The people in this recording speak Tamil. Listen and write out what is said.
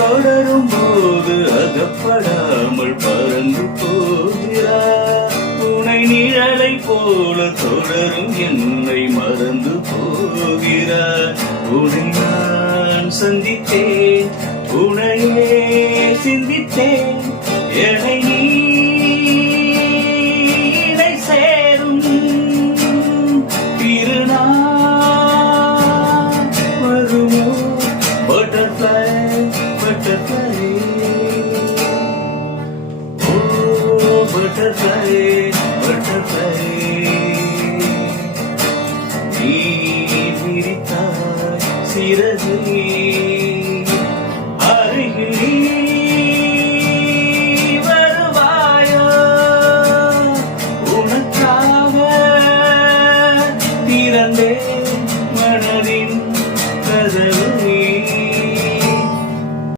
தொடரும் போது அகப்படாமல் பறந்து போகிறார். துணை நிழலை போல தொடரும் என்னை மறந்து போகிறார். உன்னை நான் சந்தித்தேன், உன்னையே சிந்தித்தேன், என்னை நீனை சேரும் திருநாள் வருமோ? Butterfly butterfly, oh butterfly, butterfly. நீ விரித்தாய் சிறகை, அருகில் நீ வருவாயோ? உனக்காக திறந்தேன் மனதின்